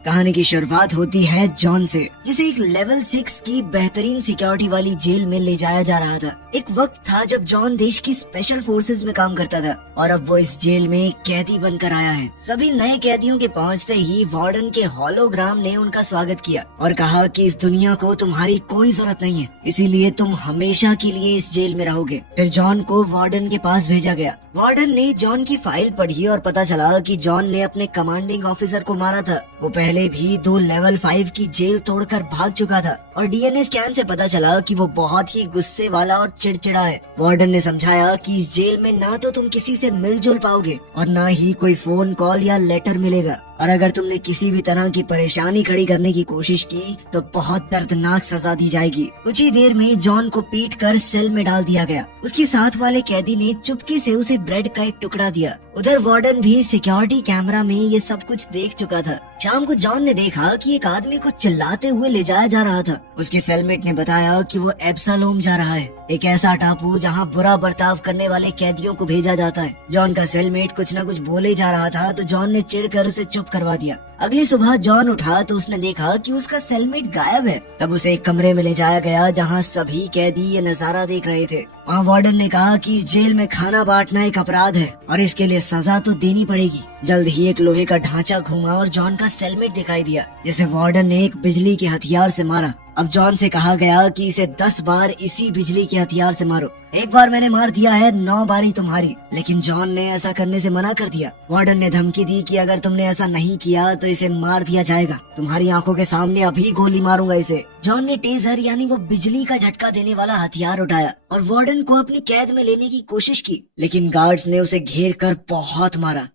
कहानी की शुरुआत होती है जॉन से, जिसे एक लेवल 6 की बेहतरीन सिक्योरिटी वाली जेल में ले जाया जा रहा था। एक वक्त था जब जॉन देश की स्पेशल फोर्सेस में काम करता था और अब वो इस जेल में कैदी बनकर आया है। सभी नए कैदियों के पहुंचते ही वार्डन के होलोग्राम ने उनका स्वागत किया और कहा कि इस दुनिया को तुम्हारी कोई जरूरत नहीं है, इसीलिए तुम हमेशा के लिए इस जेल में रहोगे। फिर जॉन को वार्डन के पास भेजा गया। वार्डन ने जॉन की फाइल पढ़ी और पता चला कि जॉन ने अपने कमांडिंग ऑफिसर को मारा था। वो पहले भी 2 लेवल 5 की जेल तोड़कर भाग चुका था और डीएनए स्कैन से पता चला कि वो बहुत ही गुस्से वाला और चिड़चिड़ा है। वार्डन ने समझाया कि इस जेल में ना तो तुम किसी से मिलजुल पाओगे और ना ही कोई फोन कॉल या लेटर मिलेगा, और अगर तुमने किसी भी तरह की परेशानी खड़ी करने की कोशिश की तो बहुत दर्दनाक सजा दी जाएगी। कुछ ही देर में जॉन को पीट कर सेल में डाल दिया गया। उसके साथ वाले कैदी ने चुपके से उसे ब्रेड का एक टुकड़ा दिया। उधर वार्डन भी सिक्योरिटी कैमरा में ये सब कुछ देख चुका था। शाम को जॉन ने देखा कि एक आदमी को चिल्लाते हुए ले जाया जा रहा था। उसके सेलमेट ने बताया कि वो एब्सलोम जा रहा है, एक ऐसा टापू जहाँ बुरा बर्ताव करने वाले कैदियों को भेजा जाता है। जॉन का सेलमेट कुछ न कुछ बोले जा रहा था तो जॉन ने चिढ़कर उसे चुप करवा दिया। अगली सुबह जॉन उठा तो उसने देखा कि उसका सेलमेट गायब है। तब उसे एक कमरे में ले जाया गया जहाँ सभी कैदी ये नजारा देख रहे थे। वहाँ वार्डन ने कहा कि इस जेल में खाना बांटना एक अपराध है और इसके लिए सजा तो देनी पड़ेगी। जल्द ही एक लोहे का ढांचा घूमा और जॉन का सेलमेट दिखाई दिया, जिसे वार्डन ने एक बिजली के हथियार से मारा। अब जॉन से कहा गया कि इसे 10 बार इसी बिजली के हथियार से मारो। एक बार मैंने मार दिया है, 9 बारी तुम्हारी। लेकिन जॉन ने ऐसा करने से मना कर दिया। वार्डन ने धमकी दी कि अगर तुमने ऐसा नहीं किया तो इसे मार दिया जाएगा, तुम्हारी आंखों के सामने अभी गोली मारूंगा इसे। जॉन ने टेजर यानी वो बिजली का झटका देने वाला हथियार उठाया और वार्डन को अपनी कैद में लेने की कोशिश की, लेकिन गार्ड्स ने उसे घेर कर बहुत मारा।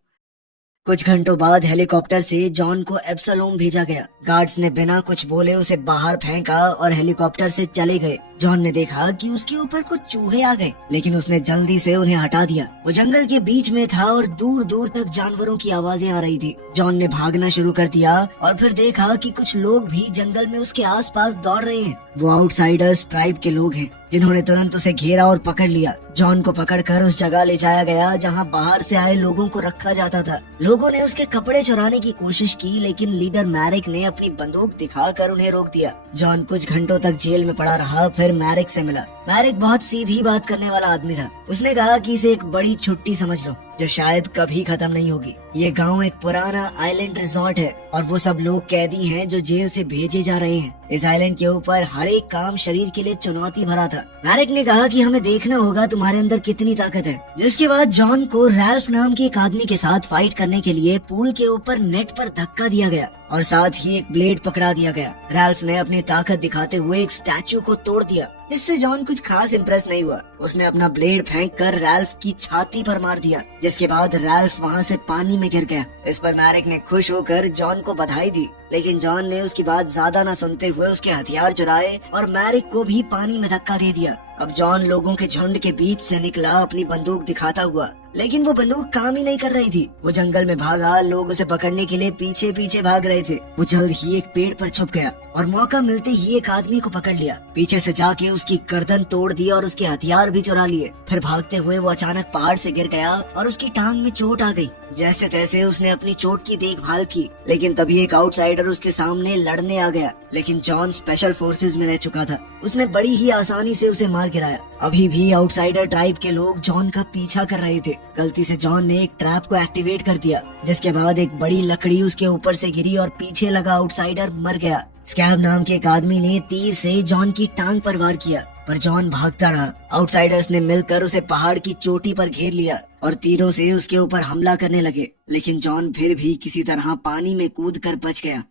कुछ घंटों बाद हेलीकॉप्टर से जॉन को एब्सलोम भेजा गया। गार्ड्स ने बिना कुछ बोले उसे बाहर फेंका और हेलीकॉप्टर से चले गए। जॉन ने देखा कि उसके ऊपर कुछ चूहे आ गए, लेकिन उसने जल्दी से उन्हें हटा दिया। वो जंगल के बीच में था और दूर दूर तक जानवरों की आवाजें आ रही थी। जॉन ने भागना शुरू कर दिया और फिर देखा कि कुछ लोग भी जंगल में उसके आसपास दौड़ रहे हैं। वो आउटसाइडर्स ट्राइब के लोग हैं, जिन्होंने तुरंत उसे घेरा और पकड़ लिया। जॉन को पकड़कर उस जगह ले जाया गया जहां बाहर से आए लोगों को रखा जाता था। लोगों ने उसके कपड़े चुराने की कोशिश की, लेकिन लीडर मैरिक ने अपनी बंदूक दिखाकर उन्हें रोक दिया। जॉन कुछ घंटों तक जेल में पड़ा रहा, फिर मैरिक से मिला। मैरिक बहुत सीधी बात करने वाला आदमी था। उसने कहा कि इसे एक बड़ी छुट्टी समझ लो जो शायद कभी खत्म नहीं होगी। ये गांव एक पुराना आइलैंड रिजॉर्ट है और वो सब लोग कैदी हैं जो जेल से भेजे जा रहे हैं। इस आइलैंड के ऊपर हर एक काम शरीर के लिए चुनौती भरा था। मैरिक ने कहा कि हमें देखना होगा तुम्हारे अंदर कितनी ताकत है। जिसके बाद जॉन को रैल्फ नाम के एक आदमी के साथ फाइट करने के लिए पूल के ऊपर नेट पर धक्का दिया गया और साथ ही एक ब्लेड पकड़ा दिया गया। रैल्फ ने अपनी ताकत दिखाते हुए एक स्टैचू को तोड़ दिया, जिससे जॉन कुछ खास इम्प्रेस नहीं हुआ। उसने अपना ब्लेड फेंककर रैल्फ की छाती पर मार दिया, जिसके बाद रैल्फ वहां से पानी में गिर गया। इस पर मैरिक ने खुश होकर जॉन को बधाई दी, लेकिन जॉन ने उसकी बात ज्यादा न सुनते हुए उसके हथियार चुराए और मैरिक को भी पानी में धक्का दे दिया। अब जॉन लोगों के झुंड के बीच से निकला अपनी बंदूक दिखाता हुआ, लेकिन वो बंदूक काम ही नहीं कर रही थी। वो जंगल में भागा, लोग उसे पकड़ने के लिए पीछे पीछे भाग रहे थे। वो जल्द ही एक पेड़ पर छुप गया और मौका मिलते ही एक आदमी को पकड़ लिया। पीछे से जाके उसकी गर्दन तोड़ दी और उसके हथियार भी चुरा लिए। फिर भागते हुए वो अचानक पहाड़ से गिर गया और उसकी टांग में चोट आ गई। जैसे तैसे उसने अपनी चोट की देखभाल की, लेकिन तभी एक आउटसाइडर उसके सामने लड़ने आ गया। लेकिन जॉन स्पेशल फोर्सेज में रह चुका था, उसने बड़ी ही आसानी से उसे मार गिराया। अभी भी आउटसाइडर ट्राइब के लोग जॉन का पीछा कर रहे थे। गलती से जॉन ने एक ट्रैप को एक्टिवेट कर दिया, जिसके बाद एक बड़ी लकड़ी उसके ऊपर से गिरी और पीछे लगा आउटसाइडर मर गया। स्कैब नाम के एक आदमी ने तीर से जॉन की टांग पर वार किया, पर जॉन भागता रहा। आउटसाइडर्स ने मिलकर उसे पहाड़ की चोटी पर घेर लिया और तीरों से उसके ऊपर हमला करने लगे, लेकिन जॉन फिर भी किसी तरह पानी में कूद कर बच गया।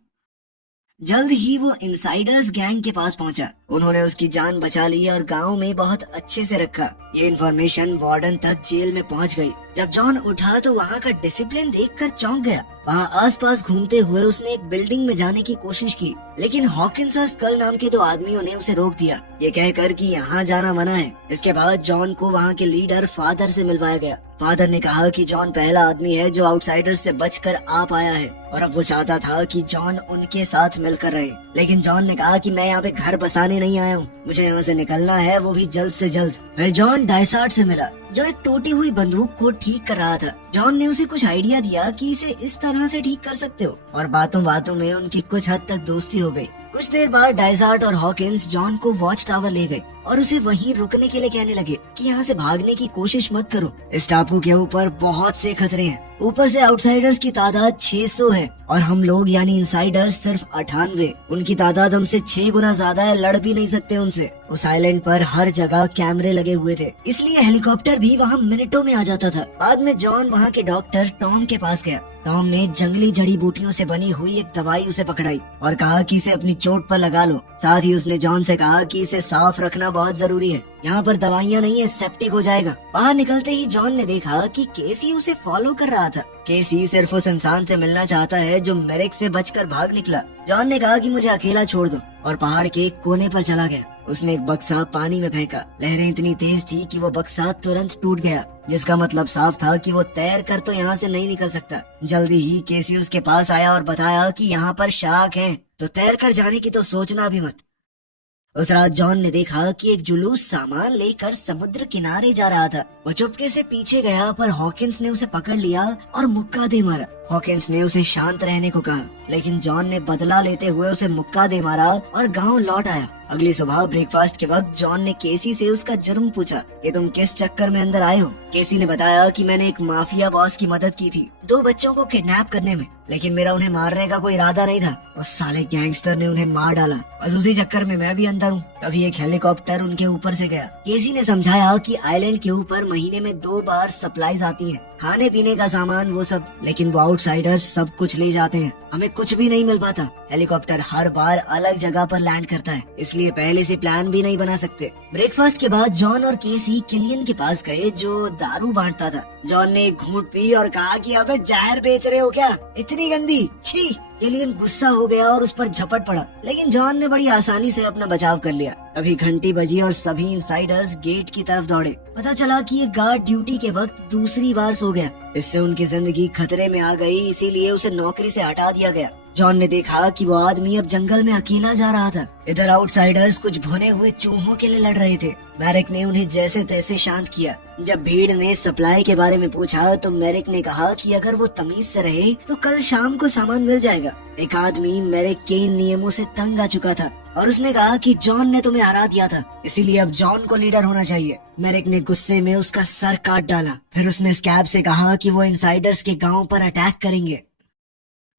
जल्द ही वो इनसाइडर्स गैंग के पास पहुंचा। उन्होंने उसकी जान बचा ली और गांव में बहुत अच्छे से रखा। ये इन्फॉर्मेशन वार्डन तक जेल में पहुंच गई। जब जॉन उठा तो वहाँ का डिसिप्लिन देखकर चौंक गया। वहाँ आसपास घूमते हुए उसने एक बिल्डिंग में जाने की कोशिश की, लेकिन हॉकिंस और स्कल नाम के 2 आदमियों ने उसे रोक दिया, ये कहकर कि यहाँ जाना मना है। इसके बाद जॉन को वहाँ के लीडर फादर से मिलवाया गया। फादर ने कहा कि जॉन पहला आदमी है जो आउटसाइडर से बचकर आ पाया है और अब वो चाहता था कि जॉन उनके साथ मिलकर रहे। लेकिन जॉन ने कहा कि मैं यहाँ पे घर बसाने नहीं आया हूँ, मुझे यहाँ से निकलना है, वो भी जल्द से जल्द। फिर जॉन डायसार्ट से मिला जो एक टूटी हुई बंदूक को ठीक कर रहा था। जॉन ने उसे कुछ आइडिया दिया कि इसे इस तरह से ठीक कर सकते हो और बातों बातों में उनकी कुछ हद तक दोस्ती हो गई। कुछ देर बाद डायसार्ट और हॉकिंस जॉन को वॉच टावर ले गए और उसे वहीं रुकने के लिए कहने लगे कि यहाँ से भागने की कोशिश मत करो, इस टापू के ऊपर बहुत से खतरे हैं। ऊपर से आउटसाइडर्स की तादाद 600 है और हम लोग यानी इनसाइडर्स सिर्फ 98। उनकी तादाद हमसे 6 गुना ज्यादा है, लड़ भी नहीं सकते उनसे। उस आइलैंड पर हर जगह कैमरे लगे हुए थे, इसलिए हेलीकॉप्टर भी वहाँ मिनटों में आ जाता था। बाद में जॉन वहाँ के डॉक्टर टॉम के पास गया। टॉम ने जंगली जड़ी बूटियों से बनी हुई एक दवाई उसे पकड़ाई और कहा कि इसे अपनी चोट पर लगा लो। साथ ही उसने जॉन से कहा कि इसे साफ रखना बहुत जरूरी है, यहाँ पर दवाइयाँ नहीं है, सेप्टिक हो जाएगा। बाहर निकलते ही जॉन ने देखा कि केसी उसे फॉलो कर रहा था। केसी सिर्फ उस इंसान से मिलना चाहता है जो मेरिक से बचकर भाग निकला। जॉन ने कहा कि मुझे अकेला छोड़ दो और पहाड़ के एक कोने पर चला गया। उसने एक बक्सा पानी में फेंका। लहरें इतनी तेज थी कि वो बक्सा तुरंत टूट गया, जिसका मतलब साफ था कि वो तैर कर तो यहाँ से नहीं निकल सकता। जल्दी ही केसी उसके पास आया और बताया कि यहाँ पर शार्क हैं, तो तैर कर जाने की तो सोचना भी मत। उस रात जॉन ने देखा कि एक जुलूस सामान लेकर समुद्र किनारे जा रहा था। वो चुपके से पीछे गया पर हॉकिंस ने उसे पकड़ लिया और मुक्का दे मारा। हॉकिंस ने उसे शांत रहने को कहा, लेकिन जॉन ने बदला लेते हुए उसे मुक्का दे मारा और गांव लौट आया। अगली सुबह ब्रेकफास्ट के वक्त जॉन ने केसी से उसका जुर्म पूछा कि तुम किस चक्कर में अंदर आए हो। केसी ने बताया कि मैंने एक माफिया बॉस की मदद की थी 2 बच्चों को किडनैप करने में, लेकिन मेरा उन्हें मारने का कोई इरादा नहीं था। उस साले गैंगस्टर ने उन्हें मार डाला, बस उसी चक्कर में मैं भी अंदर हूँ। तभी एक हेलीकॉप्टर उनके ऊपर से गया। केसी ने समझाया कि आइलैंड के ऊपर महीने में 2 बार सप्लाईज आती है, खाने पीने का सामान वो सब, लेकिन वो आउटसाइडर्स सब कुछ ले जाते हैं, हमें कुछ भी नहीं मिल पाता। हेलीकॉप्टर हर बार अलग जगह पर लैंड करता है, इसलिए पहले से प्लान भी नहीं बना सकते। ब्रेकफास्ट के बाद जॉन और केसी किलियन के पास गए जो दारू बांटता था। जॉन ने एक घूंट पी और कहा कि अबे जहर बेच रहे हो क्या, इतनी गंदी, छी। किलियन गुस्सा हो गया और उस पर झपट पड़ा, लेकिन जॉन ने बड़ी आसानी से अपना बचाव कर लिया। अभी घंटी बजी और सभी इनसाइडर्स गेट की तरफ दौड़े। पता चला कि ये गार्ड ड्यूटी के वक्त दूसरी बार सो गया। इससे उनकी जिंदगी खतरे में आ गई, इसीलिए उसे नौकरी से हटा दिया गया। जॉन ने देखा कि वो आदमी अब जंगल में अकेला जा रहा था। इधर आउटसाइडर्स कुछ भुने हुए चूहों के लिए लड़ रहे थे। मैरिक ने उन्हें जैसे तैसे शांत किया। जब भीड़ ने सप्लाई के बारे में पूछा तो मैरिक ने कहा कि अगर वो तमीज से रहे तो कल शाम को सामान मिल जाएगा। एक आदमी मैरिक के इन नियमों से तंग आ चुका था और उसने कहा कि जॉन ने तुम्हें हरा दिया था, इसीलिए अब जॉन को लीडर होना चाहिए। मैरिक ने गुस्से में उसका सर काट डाला। फिर उसने स्कैब से कहा कि वो इनसाइडर्स के गांव पर अटैक करेंगे।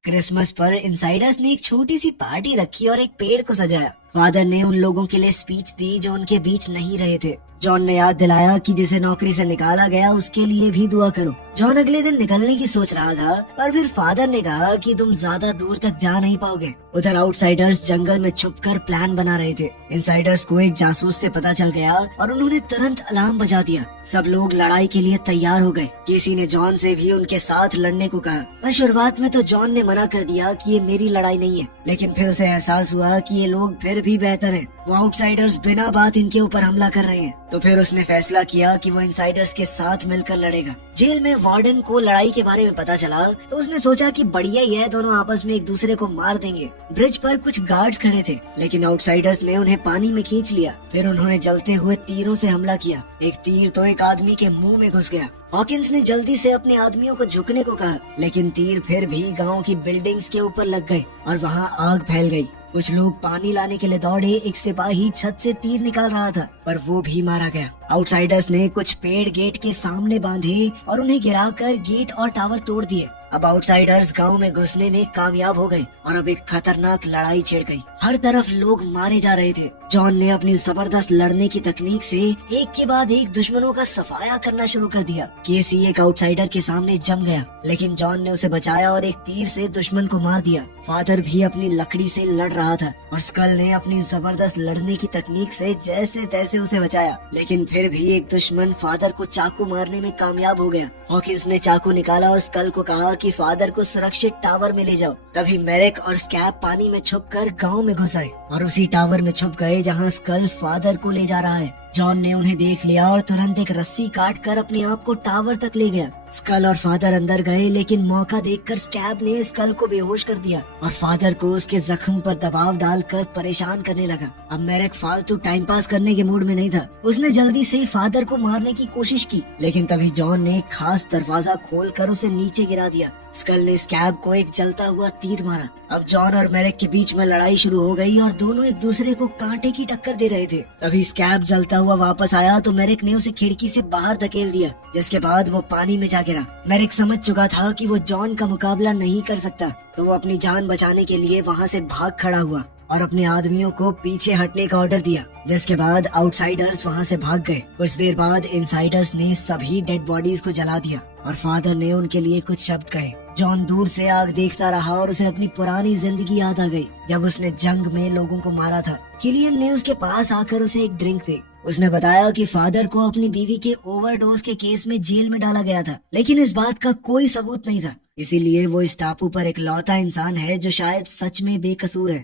क्रिसमस पर इनसाइडर्स ने एक छोटी सी पार्टी रखी और एक पेड़ को सजाया। फादर ने उन लोगों के लिए स्पीच दी जो उनके बीच नहीं रहे थे। जॉन ने याद दिलाया कि जिसे नौकरी से निकाला गया उसके लिए भी दुआ करो। जॉन अगले दिन निकलने की सोच रहा था, पर फिर फादर ने कहा कि तुम ज्यादा दूर तक जा नहीं पाओगे। उधर आउटसाइडर्स जंगल में छुपकर प्लान बना रहे थे। इनसाइडर्स को एक जासूस से पता चल गया और उन्होंने तुरंत अलार्म बजा दिया। सब लोग लड़ाई के लिए तैयार हो गए। केसी ने जॉन से भी उनके साथ लड़ने को कहा, पर शुरुआत में तो जॉन ने मना कर दिया कि ये मेरी लड़ाई नहीं है, लेकिन फिर उसे एहसास हुआ कि ये लोग फिर भी बेहतर हैं। वो आउटसाइडर्स बिना बात इनके ऊपर हमला कर रहे हैं, तो फिर उसने फैसला किया कि वो इनसाइडर्स के साथ मिलकर लड़ेगा। जेल में वार्डन को लड़ाई के बारे में पता चला तो उसने सोचा कि बढ़िया ही है, दोनों आपस में एक दूसरे को मार देंगे। ब्रिज पर कुछ गार्ड्स खड़े थे, लेकिन आउटसाइडर्स ने उन्हें पानी में खींच लिया। फिर उन्होंने जलते हुए तीरों से हमला किया। एक तीर तो एक आदमी के मुंह में घुस गया। हॉकिंस ने जल्दी से अपने आदमियों को झुकने को कहा, लेकिन तीर फिर भी गांव की बिल्डिंग्स के ऊपर लग गए और वहां आग फैल गई। कुछ लोग पानी लाने के लिए दौड़े। एक सिपाही छत से तीर निकाल रहा था, पर वो भी मारा गया। आउटसाइडर्स ने कुछ पेड़ गेट के सामने बांधे और उन्हें गिराकर गेट और टावर तोड़ दिए। अब आउटसाइडर्स गांव में घुसने में कामयाब हो गए और अब एक खतरनाक लड़ाई छिड़ गई। हर तरफ लोग मारे जा रहे थे। जॉन ने अपनी जबरदस्त लड़ने की तकनीक से एक के बाद एक दुश्मनों का सफाया करना शुरू कर दिया। केसी एक आउटसाइडर के सामने जम गया, लेकिन जॉन ने उसे बचाया और एक तीर से दुश्मन को मार दिया। फादर भी अपनी लकड़ी से लड़ रहा था और स्कल ने अपनी जबरदस्त लड़ने की तकनीक से जैसे तैसे उसे बचाया, लेकिन फिर भी एक दुश्मन फादर को चाकू मारने में कामयाब हो गया। हॉकिंस ने चाकू निकाला और स्कल को कहा कि फादर को सुरक्षित टावर में ले जाओ। तभी मैरिक और स्कैब पानी में छुपकर गांव में घुस आए और उसी टावर में छुप गए जहां स्कल फादर को ले जा रहा है। जॉन ने उन्हें देख लिया और तुरंत एक रस्सी काट कर अपने आप को टावर तक ले गया। स्कल और फादर अंदर गए, लेकिन मौका देखकर स्कैब ने स्कल को बेहोश कर दिया और फादर को उसके जख्म पर दबाव डालकर परेशान करने लगा। अब मेरेक फालतू टाइम पास करने के मूड में नहीं था। उसने जल्दी से फादर को मारने की कोशिश की, लेकिन तभी जॉन ने एक खास दरवाजा खोलकर उसे नीचे गिरा दिया। स्कल ने स्कैब को एक जलता हुआ तीर मारा। अब जॉन और मेरेक के बीच में लड़ाई शुरू हो गई और दोनों एक दूसरे को कांटे की टक्कर दे रहे थे। तभी स्कैब जलता हुआ वापस आया तो मेरेक ने उसे खिड़की से बाहर धकेल दिया, जिसके बाद वो पानी में जा गिरा। मेरेक समझ चुका था कि वो जॉन का मुकाबला नहीं कर सकता, तो वो अपनी जान बचाने के लिए वहाँ से भाग खड़ा हुआ और अपने आदमियों को पीछे हटने का ऑर्डर दिया, जिसके बाद आउटसाइडर्स वहाँ से भाग गए। कुछ देर बाद इनसाइडर्स ने सभी डेड बॉडीज को जला दिया और फादर ने उनके लिए कुछ शब्द कहे। जॉन दूर से आग देखता रहा और उसे अपनी पुरानी जिंदगी याद आ गई, जब उसने जंग में लोगों को मारा था। किलियन ने उसके पास आकर उसे एक ड्रिंक दी। उसने बताया कि फादर को अपनी बीवी के ओवरडोज के केस में जेल में डाला गया था, लेकिन इस बात का कोई सबूत नहीं था। इसीलिए वो इस टापू पर एक लौता इंसान है जो शायद सच में बेकसूर है।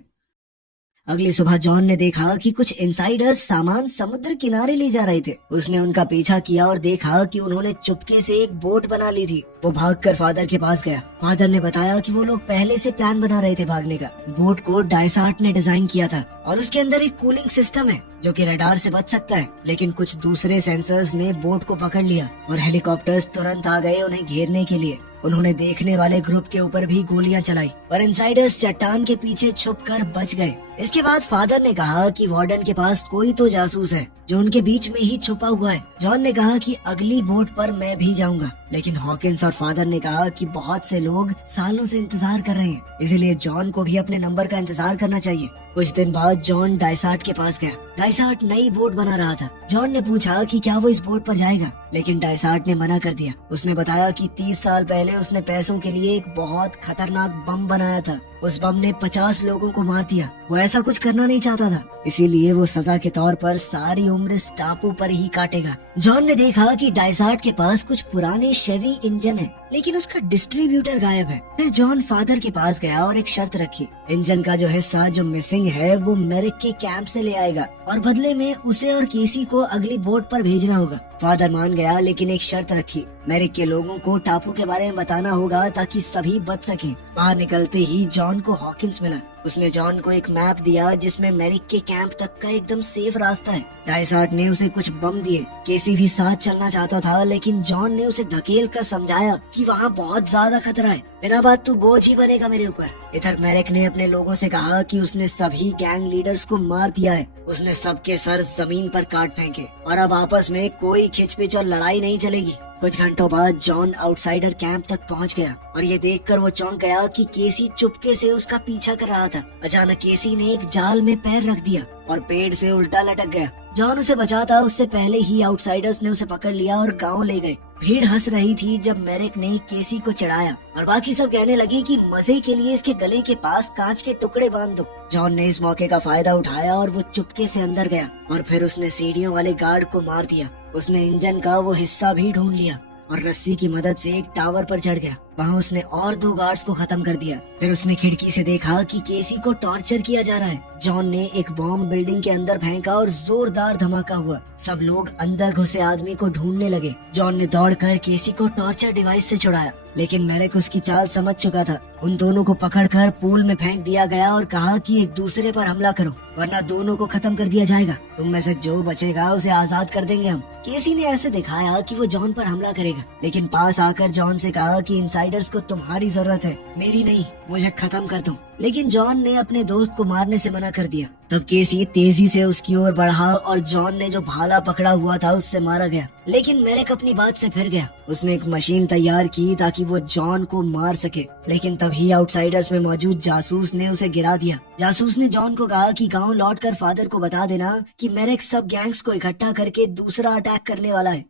अगली सुबह जॉन ने देखा कि कुछ इनसाइडर्स सामान समुद्र किनारे ले जा रहे थे। उसने उनका पीछा किया और देखा कि उन्होंने चुपके से एक बोट बना ली थी। वो भागकर फादर के पास गया। फादर ने बताया कि वो लोग पहले से प्लान बना रहे थे भागने का। बोट को डायसार्ट ने डिजाइन किया था और उसके अंदर एक कूलिंग सिस्टम है जो कि रडार से बच सकता है, लेकिन कुछ दूसरे सेंसर्स ने बोट को पकड़ लिया और हेलीकॉप्टर्स तुरंत आ गए उन्हें घेरने के लिए। उन्होंने देखने वाले ग्रुप के ऊपर भी गोलियां चलाई, पर इनसाइडर्स चट्टान के पीछे छुपकर बच गए। इसके बाद फादर ने कहा कि वार्डन के पास कोई तो जासूस है जो उनके बीच में ही छुपा हुआ है। जॉन ने कहा कि अगली बोट पर मैं भी जाऊंगा, लेकिन हॉकिंस और फादर ने कहा कि बहुत से लोग सालों से इंतजार कर रहे हैं, इसलिए जॉन को भी अपने नंबर का इंतजार करना चाहिए। कुछ दिन बाद जॉन डायसार्ट के पास गया। डायसार्ट नई बोट बना रहा था। जॉन ने पूछा कि क्या वो इस बोट पर जाएगा, लेकिन डायसार्ट ने मना कर दिया। उसने बताया कि 30 साल पहले उसने पैसों के लिए एक बहुत खतरनाक बम बनाया था। उस बम ने 50 लोगों को मार दिया। वो ऐसा कुछ करना नहीं चाहता था, इसीलिए वो सजा के तौर पर सारी उम्र इस टापू पर ही काटेगा। जॉन ने देखा कि डायसार्ट के पास कुछ पुराने शेवी इंजन है, लेकिन उसका डिस्ट्रीब्यूटर गायब है। फिर जॉन फादर के पास गया और एक शर्त रखी। इंजन का जो हिस्सा जो मिसिंग है वो मेरिक के कैंप से ले आएगा और बदले में उसे और केसी को अगली बोट पर भेजना होगा। फादर मान गया, लेकिन एक शर्त रखी। मेरिक के लोगों को टापू के बारे में बताना होगा ताकि सभी बच सकें। बाहर निकलते ही जॉन को हॉकिंस मिला। उसने जॉन को एक मैप दिया जिसमें मेरिक के कैंप तक का एकदम सेफ रास्ता है। डायसार्ट ने उसे कुछ बम दिए। केसी भी साथ चलना चाहता था, लेकिन जॉन ने उसे धकेल कर समझाया कि वहाँ बहुत ज्यादा खतरा है। बिना बात तू बोझ ही बनेगा मेरे ऊपर। इधर मेरिक ने अपने लोगों से कहा कि उसने सभी गैंग लीडर्स को मार दिया है। उसने सबके सर जमीन पर काट फेंके और अब आपस में कोई खिंचपिच और लड़ाई नहीं चलेगी। कुछ घंटों बाद जॉन आउटसाइडर कैंप तक पहुंच गया और ये देखकर वो चौंक गया कि केसी चुपके से उसका पीछा कर रहा था। अचानक केसी ने एक जाल में पैर रख दिया और पेड़ से उल्टा लटक गया। जॉन उसे बचाता उससे पहले ही आउटसाइडर्स ने उसे पकड़ लिया और गांव ले गए। भीड़ हंस रही थी जब मेरिक ने केसी को चढ़ाया और बाकी सब कहने लगे कि मजे के लिए इसके गले के पास कांच के टुकड़े बांध दो। जॉन ने इस मौके का फायदा उठाया और वो चुपके से अंदर गया और फिर उसने सीढ़ियों वाले गार्ड को मार दिया। उसने इंजन का वो हिस्सा भी ढूंढ लिया और रस्सी की मदद से एक टावर पर चढ़ गया। वहाँ उसने और 2 गार्ड्स को खत्म कर दिया। फिर उसने खिड़की से देखा कि केसी को टॉर्चर किया जा रहा है। जॉन ने एक बॉम्ब बिल्डिंग के अंदर फेंका और जोरदार धमाका हुआ। सब लोग अंदर घुसे आदमी को ढूंढने लगे। जॉन ने दौड़कर केसी को टॉर्चर डिवाइस से छुड़ाया, लेकिन मेरिक उसकी चाल समझ चुका था। उन दोनों को पकड़कर पूल में फेंक दिया गया और कहा कि एक दूसरे पर हमला करो, वरना दोनों को खत्म कर दिया जाएगा। तुम में से जो बचेगा उसे आजाद कर देंगे हम। केसी ने ऐसे दिखाया कि वो जॉन पर हमला करेगा, लेकिन पास आकर जॉन से कहा कि इनसाइडर्स को तुम्हारी जरूरत है, मेरी नहीं। मुझे खत्म कर दो। लेकिन जॉन ने अपने दोस्त को मारने से मना कर दिया। तब केसी तेजी से उसकी ओर बढ़ा और जॉन ने जो भाला पकड़ा हुआ था उससे मारा गया। लेकिन मेरिक अपनी बात से फिर गया। उसने एक मशीन तैयार की ताकि वो जॉन को मार सके, लेकिन तभी आउटसाइडर्स में मौजूद जासूस ने उसे गिरा दिया। जासूस ने जॉन को कहा कि गांव लौटकर फादर को बता देना कि मेरिक सब गैंग्स को इकट्ठा करके दूसरा अटैक करने वाला है।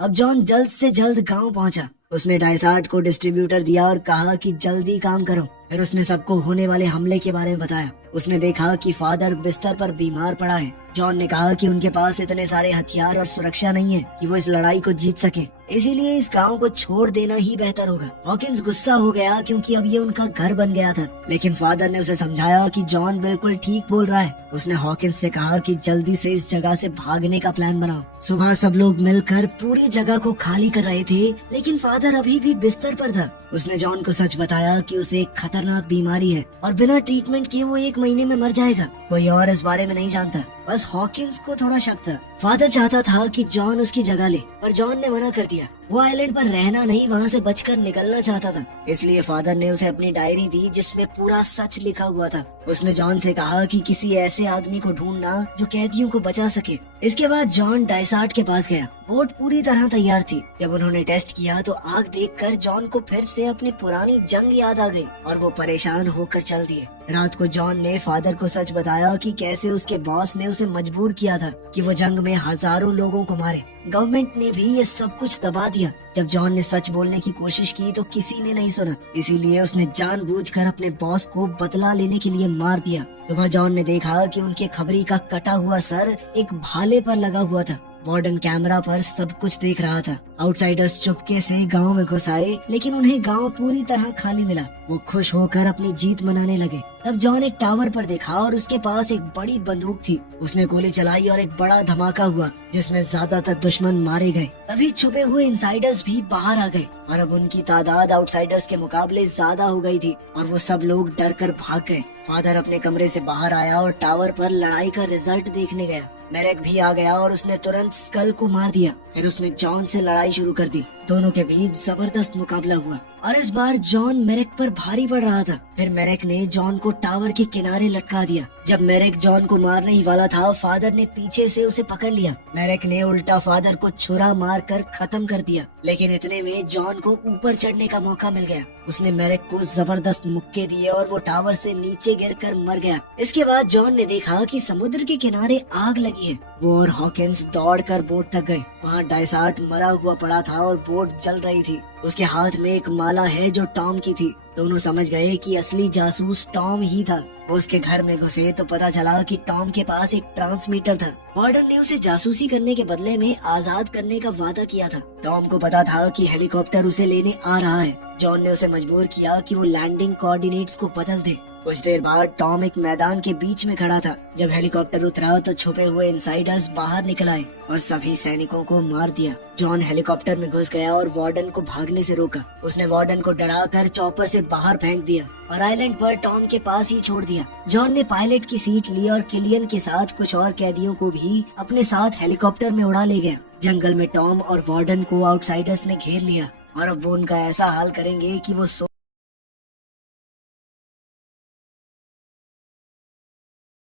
अब जॉन जल्द से जल्द गांव पहुंचा। उसने डायसार्ट को डिस्ट्रीब्यूटर दिया और कहा कि जल्दी काम करो। फिर उसने सबको होने वाले हमले के बारे में बताया। उसने देखा कि फादर बिस्तर पर बीमार पड़ा है। जॉन ने कहा कि उनके पास इतने सारे हथियार और सुरक्षा नहीं है कि वो इस लड़ाई को जीत सके। इसीलिए इस गांव को छोड़ देना ही बेहतर होगा। हॉकिंस गुस्सा हो गया क्योंकि अब ये उनका घर बन गया था, लेकिन फादर ने उसे समझाया कि जॉन बिल्कुल ठीक बोल रहा है। उसने हॉकिंस से कहा कि जल्दी से इस जगह से भागने का प्लान बनाओ। सुबह सब लोग मिलकर पूरी जगह को खाली कर रहे थे, लेकिन फादर अभी भी बिस्तर पर था। उसने जॉन को सच बताया कि उसे एक खतरनाक बीमारी है और बिना ट्रीटमेंट के वो 1 महीने में मर जाएगा। कोई और इस बारे में नहीं जानता, बस हॉकिंस को थोड़ा शक था। फादर चाहता था कि जॉन उसकी जगह ले, पर जॉन ने मना कर दिया। वो आइलैंड पर रहना नहीं, वहाँ से बचकर निकलना चाहता था। इसलिए फादर ने उसे अपनी डायरी दी जिसमें पूरा सच लिखा हुआ था। उसने जॉन से कहा कि किसी ऐसे आदमी को ढूंढना जो कैदियों को बचा सके। इसके बाद जॉन डाइसार्ट के पास गया। बोट पूरी तरह तैयार थी। जब उन्होंने टेस्ट किया तो आग देखकर जॉन को फिर से अपनी पुरानी जंग याद आ गई और वो परेशान होकर चल दिए। रात को जॉन ने फादर को सच बताया कि कैसे उसके बॉस ने उसे मजबूर किया था कि वो जंग में हजारों लोगों को मारे। गवर्नमेंट ने भी ये सब कुछ दबा दिया। जब जॉन ने सच बोलने की कोशिश की तो किसी ने नहीं सुना, इसीलिए उसने जानबूझकर अपने बॉस को बदला लेने के लिए मार दिया। सुबह जॉन ने देखा कि उनके खबरी का कटा हुआ सर एक भाले पर लगा हुआ था। वार्डन कैमरा पर सब कुछ देख रहा था। आउटसाइडर्स चुपके से गांव में घुस आए, लेकिन उन्हें गांव पूरी तरह खाली मिला। वो खुश होकर अपनी जीत मनाने लगे। तब जॉन एक टावर पर देखा और उसके पास एक बड़ी बंदूक थी। उसने गोली चलाई और एक बड़ा धमाका हुआ जिसमें ज्यादातर दुश्मन मारे गए। तभी छुपे हुए इनसाइडर्स भी बाहर आ गए और अब उनकी तादाद आउटसाइडर्स के मुकाबले ज्यादा हो गई थी और वो सब लोग डर कर भाग गए। फादर अपने कमरे से बाहर आया और टावर पर लड़ाई का रिजल्ट देखने गया। मेरेक भी आ गया और उसने तुरंत स्कल को मार दिया। फिर उसने जॉन से लड़ाई शुरू कर दी। दोनों के बीच जबरदस्त मुकाबला हुआ और इस बार जॉन मेरेक पर भारी पड़ रहा था। फिर मेरेक ने जॉन को टावर के किनारे लटका दिया। जब मेरेक जॉन को मारने ही वाला था, फादर ने पीछे से उसे पकड़ लिया। मेरेक ने उल्टा फादर को छुरा मार कर खत्म कर दिया, लेकिन इतने में जॉन को ऊपर चढ़ने का मौका मिल गया। उसने मेरेक को जबरदस्त मुक्के दिए और वो टावर से नीचे गिरकर मर गया। इसके बाद जॉन ने देखा कि समुद्र के किनारे आग लगी है। वो और हॉकिंस दौड़कर बोट तक गए। वहाँ डाइसार्ट मरा हुआ पड़ा था और बोट जल रही थी। उसके हाथ में एक माला है जो टॉम की थी। दोनों समझ गए कि असली जासूस टॉम ही था। वो उसके घर में घुसे तो पता चला कि टॉम के पास एक ट्रांसमीटर था। वार्डन ने उसे जासूसी करने के बदले में आजाद करने का वादा किया था। टॉम को पता था कि हेलीकॉप्टर उसे लेने आ रहा है। जॉन ने उसे मजबूर किया कि वो लैंडिंग कोऑर्डिनेट्स को बदल दे। कुछ देर बाद टॉम एक मैदान के बीच में खड़ा था। जब हेलीकॉप्टर उतरा तो छुपे हुए इनसाइडर्स बाहर निकल आए और सभी सैनिकों को मार दिया। जॉन हेलीकॉप्टर में घुस गया और वार्डन को भागने से रोका। उसने वार्डन को डराकर चॉपर से बाहर फेंक दिया और आइलैंड पर टॉम के पास ही छोड़ दिया। जॉन ने पायलट की सीट ली और किलियन के साथ कुछ और कैदियों को भी अपने साथ हेलीकॉप्टर में उड़ा ले गया। जंगल में टॉम और वार्डन को आउटसाइडर्स ने घेर लिया और अब वो उनका ऐसा हाल करेंगे कि वो